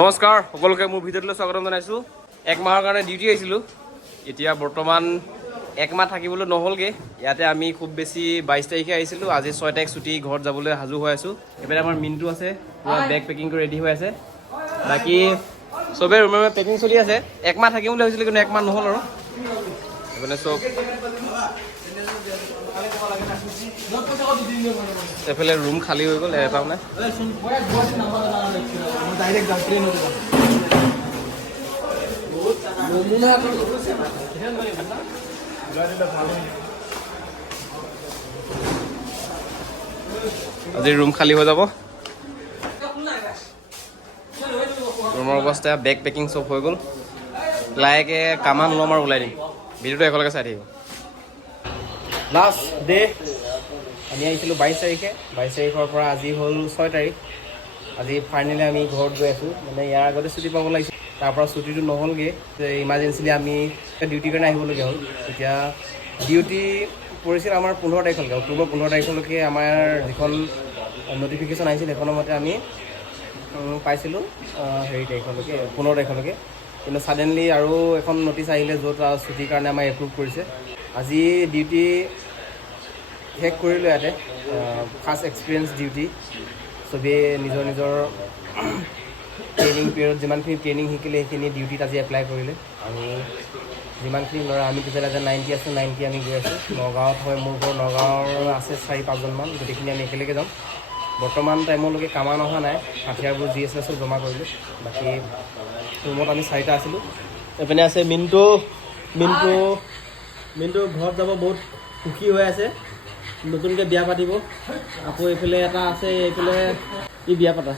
নমস্কাৰ সকলোকে মোৰ ভিডিঅ'টোলৈ স্বাগতম জনাইছোঁ। এক মাহৰ কাৰণে ডিউটি আহিছিলোঁ। এতিয়া বৰ্তমান এক মাহ থাকিবলৈ নহ'লগৈ। ইয়াতে আমি খুব বেছি 22 তাৰিখে আহিছিলোঁ। আজি 6 তাৰিখ ছুটি, ঘৰত যাবলৈ সাজু হৈ আছোঁ। এইফালে আমাৰ মিণ্টু আছে, পুৰা বেগ পেকিং কৰি ৰেডি হৈ আছে। বাকী চবেই ৰুমে ৰুমে পেকিং চলি আছে। এক মাহ থাকিম বুলি ভাবিছিলোঁ, কিন্তু এক মাহ নহ'ল আৰু এইফালে চব। এইফালে ৰুম খালী হৈ গ'ল, এটাও নাই। আজি ৰুম খালী হৈ যাব। ৰুমৰ অৱস্থা, বেগ পেকিং চব হৈ গ'ল। লাহেকৈ কামান ল'ম আৰু ওলাই দিম। ভিডিঅ'টো একেলগে চাই থাকিব। লাষ্ট ডে আমি আহিছিলোঁ 22 তাৰিখে। 22 তাৰিখৰ পৰা আজি হ'ল 6 তাৰিখ। আজি ফাইনেলি আমি ঘৰত গৈ আছোঁ। মানে ইয়াৰ আগতে ছুটি পাব লাগিছিল, তাৰপৰা ছুটিটো নহ'লগৈ। ইমাৰ্জেঞ্চিলি আমি ডিউটিৰ কাৰণে আহিবলগীয়া হ'ল। এতিয়া ডিউটি পৰিছিল আমাৰ 15 তাৰিখলৈকে, অক্টোবৰ 15 তাৰিখলৈকে আমাৰ যিখন নটিফিকেশ্যন আহিছিল সেইখনৰ মতে আমি পাইছিলোঁ হেৰি তাৰিখলৈকে, 15 তাৰিখলৈকে। কিন্তু ছাডেনলি আৰু এখন নটিচ আহিলে, য'ত ছুটিৰ কাৰণে আমাৰ এপ্ৰুভ কৰিছে। আজি ডিউটি শেষ কৰিলোঁ ইয়াতে। First experience duty. চবেই নিজৰ নিজৰ ট্ৰেইনিং পিৰিয়ড যিমানখিনি ট্ৰেইনিং শিকিলে সেইখিনি ডিউটিত আজি এপ্লাই কৰিলে। আৰু যিমানখিনি ল'ৰা, আমি টোটেল এতিয়া 90 আছোঁ, 90 আমি গৈ আছোঁ। নগাঁৱত হয়, মোৰ ঘৰ নগাঁৱৰ আছে 4-5জনমান, গোটেইখিনি আমি একেলগে যাম। বৰ্তমান টাইমলৈকে কামান অহা নাই, হাথিয়াৰবোৰ যি আছে চব জমা কৰিলোঁ। বাকী ৰুমত আমি 4টা আছিলোঁ। এইপিনে আছে মিণ্টু ঘৰত যাব বহুত সুখী হৈ আছে, নতুনকৈ বিয়া পাতিব। আকৌ এইফালে এটা আছে, এইফালে ই বিয়া পাতা।